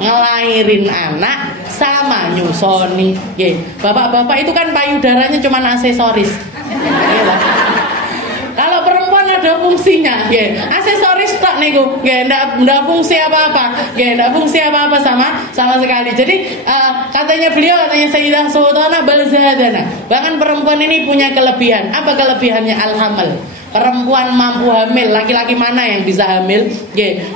ngelahirin anak sama nyusoni. Bapak-bapak itu kan payudaranya cuma aksesoris. Kalau perempuan ada fungsinya, aksesoris tak niku, ndak fungsi apa-apa, ndak fungsi apa-apa sama sekali. Jadi katanya Sayyidah Sultanah balzadana, bahkan perempuan ini punya kelebihan. Apa kelebihannya? Alhamal. Perempuan mampu hamil, laki-laki mana yang bisa hamil?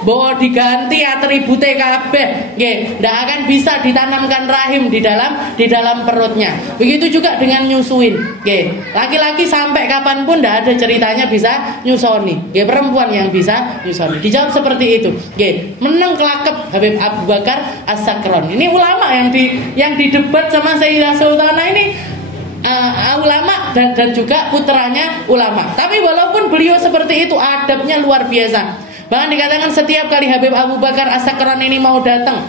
Bawa diganti atribute kabeh, ndak akan bisa ditanamkan rahim di dalam perutnya. Begitu juga dengan nyusuin, laki-laki sampai kapanpun ndak ada ceritanya bisa nyusoni. Perempuan yang bisa nyusoni. Dijawab seperti itu. Menang kelakep Habib Abu Bakar As-Sakron. Ini ulama yang didebat sama Sayyidah Sultanah ini. Ulama dan juga putranya ulama. Tapi walaupun beliau seperti itu, adabnya luar biasa. Bahkan dikatakan setiap kali Habib Abu Bakar As-Sakran ini mau datang,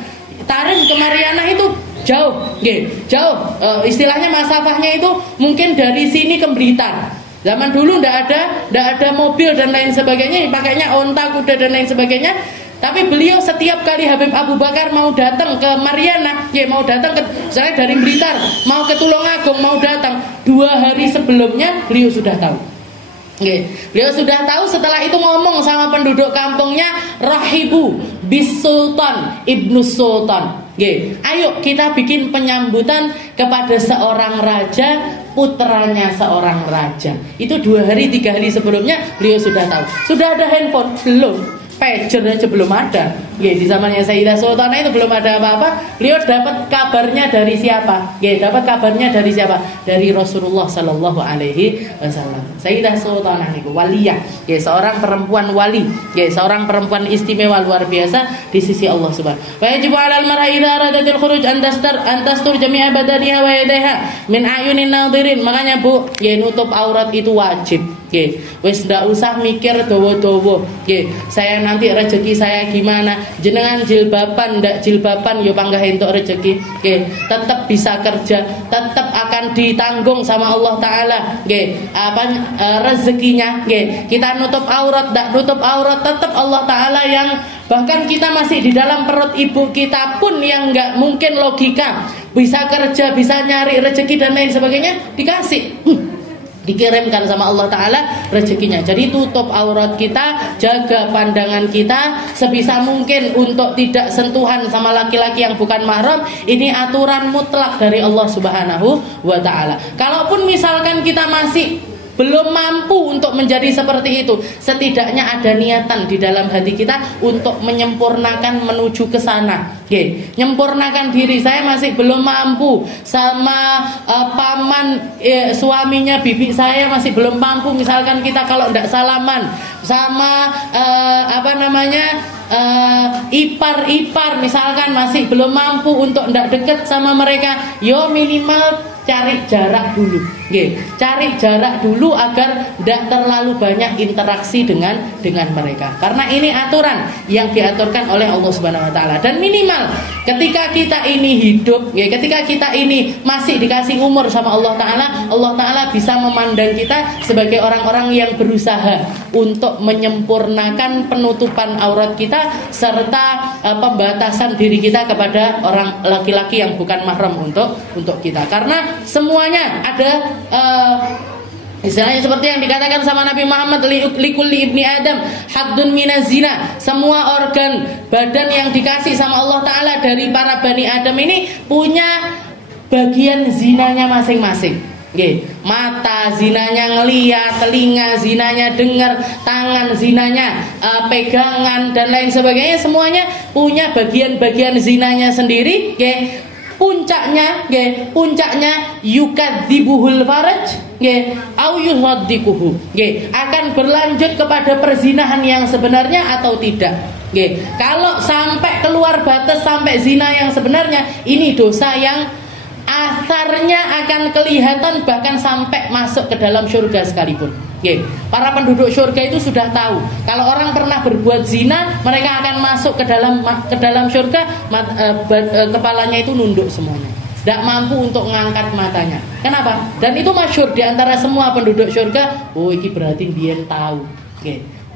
tarikh ke Mariana itu jauh, jauh. Istilahnya masafahnya itu mungkin dari sini ke Blitar. Zaman dulu ndak ada mobil dan lain sebagainya, pakainya onta, kuda dan lain sebagainya. Tapi beliau setiap kali Habib Abu Bakar mau datang ke Mariana, mau datang ke, misalnya dari Blitar, mau ke Tulungagung, mau datang 2 hari sebelumnya, beliau sudah tahu. Beliau sudah tahu, setelah itu ngomong sama penduduk kampungnya, Rahibu bis Sultan Ibnu Sultan. Ayo kita bikin penyambutan kepada seorang raja, putranya seorang raja. Itu 2 hari 3 hari sebelumnya beliau sudah tahu. Sudah ada handphone? Belum. Pager aja belum ada. Di zamannya Sayyidah Sultanah itu belum ada apa-apa. Beliau dapat kabarnya dari siapa? Dapat kabarnya dari siapa? Dari Rasulullah Sallallahu Alaihi Wasallam. Sayyidah Sultanah itu waliyah, seorang perempuan wali, seorang perempuan istimewa luar biasa di sisi Allah Subhanahu. Wa yajibu 'alal mar'i idza aradatil khuruj an tastur jami'a badaniha wa yadayha min ayunin nadhirin. Makanya Bu, nutup aurat itu wajib. Wis ndak usah mikir dowo-dowo. Saya nanti rezeki saya gimana? Jenengan jilbaban ndak jilbaban yo panggah entuk rezeki. Tetap bisa kerja, tetap akan ditanggung sama Allah taala. Rezekinya. Kita nutup aurat ndak nutup aurat, tetap Allah taala yang, bahkan kita masih di dalam perut ibu kita pun yang nggak mungkin logika bisa kerja, bisa nyari rezeki dan lain sebagainya, dikasih. Dikirimkan sama Allah Ta'ala rezekinya. Jadi tutup aurat kita, jaga pandangan kita sebisa mungkin untuk tidak sentuhan sama laki-laki yang bukan mahram. Ini aturan mutlak dari Allah Subhanahu wa Ta'ala. Kalaupun misalkan kita masih belum mampu untuk menjadi seperti itu, setidaknya ada niatan di dalam hati kita untuk menyempurnakan menuju ke sana. Menyempurnakan diri. Saya masih belum mampu sama paman suaminya bibi saya masih belum mampu. Misalkan kita kalau tidak salaman sama ipar-ipar misalkan masih belum mampu untuk tidak dekat sama mereka, yo minimal cari jarak dulu. Cari jarak dulu agar tidak terlalu banyak interaksi dengan mereka. Karena ini aturan yang diaturkan oleh Allah Subhanahu wa Ta'ala. Dan minimal ketika kita ini hidup, ketika kita ini masih dikasih umur sama Allah Ta'ala bisa memandang kita sebagai orang-orang yang berusaha untuk menyempurnakan penutupan aurat kita serta pembatasan diri kita kepada orang laki-laki yang bukan mahram untuk kita. Karena semuanya ada istilahnya seperti yang dikatakan sama Nabi Muhammad, likulli ibni Adam haddun minaz zina. Semua organ badan yang dikasih sama Allah Ta'ala dari para Bani Adam ini punya bagian zinanya masing-masing. Nggih, mata zinanya ngelihat, telinga zinanya dengar, tangan zinanya pegangan dan lain sebagainya, semuanya punya bagian-bagian zinanya sendiri. Nggih. Puncaknya yukadzibuhul faraj au yusaddikuhu, akan berlanjut kepada perzinahan yang sebenarnya atau tidak. Kalau sampai keluar batas sampai zina yang sebenarnya, ini dosa yang asarnya akan kelihatan bahkan sampai masuk ke dalam surga sekalipun. Para penduduk surga itu sudah tahu kalau orang pernah berbuat zina, mereka akan masuk ke dalam surga, kepalanya itu nunduk semuanya, tidak mampu untuk mengangkat matanya. Kenapa? Dan itu masyhur di antara semua penduduk surga. Oh, ini berarti dia tahu.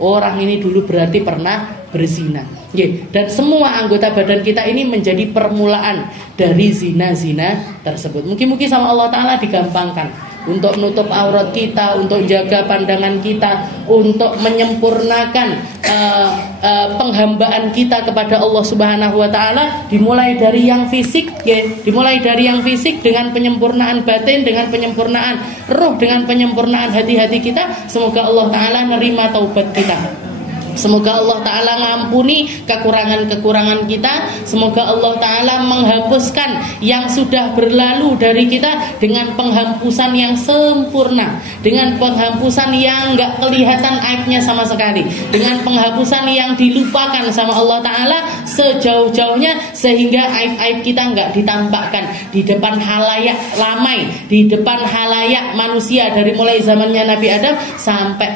Orang ini dulu berarti pernah berzina. Dan semua anggota badan kita ini menjadi permulaan dari zina-zina tersebut. Mungkin sama Allah Ta'ala digampangkan untuk menutup aurat kita, untuk jaga pandangan kita, untuk menyempurnakan penghambaan kita kepada Allah Subhanahu wa Ta'ala, dimulai dari yang fisik, dimulai dari yang fisik dengan penyempurnaan batin, dengan penyempurnaan ruh, dengan penyempurnaan hati-hati kita. Semoga Allah Ta'ala nerima taubat kita. Semoga Allah Ta'ala mengampuni kekurangan-kekurangan kita. Semoga Allah Ta'ala menghapuskan yang sudah berlalu dari kita dengan penghapusan yang sempurna, dengan penghapusan yang gak kelihatan aibnya sama sekali, dengan penghapusan yang dilupakan sama Allah Ta'ala sejauh-jauhnya, sehingga aib-aib kita gak ditampakkan di depan halayak ramai, di depan halayak manusia, dari mulai zamannya Nabi Adam sampai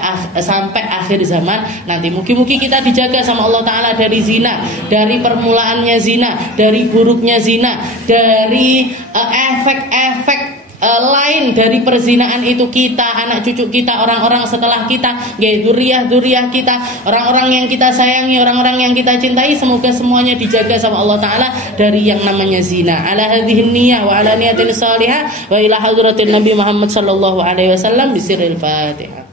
akhir zaman nanti. Mungkin kita dijaga sama Allah Ta'ala dari zina, dari permulaannya zina, dari buruknya zina, dari efek-efek lain dari perzinaan itu kita, anak cucu kita, orang-orang setelah kita, dzurriyyah kita, orang-orang yang kita sayangi, orang-orang yang kita cintai. Semoga semuanya dijaga sama Allah Ta'ala dari yang namanya zina. Ala hadhihi niyyah wa ala niyatin salihah wa ila hadratin Nabi Muhammad sallallahu alaihi wasallam bisirril Fatihah.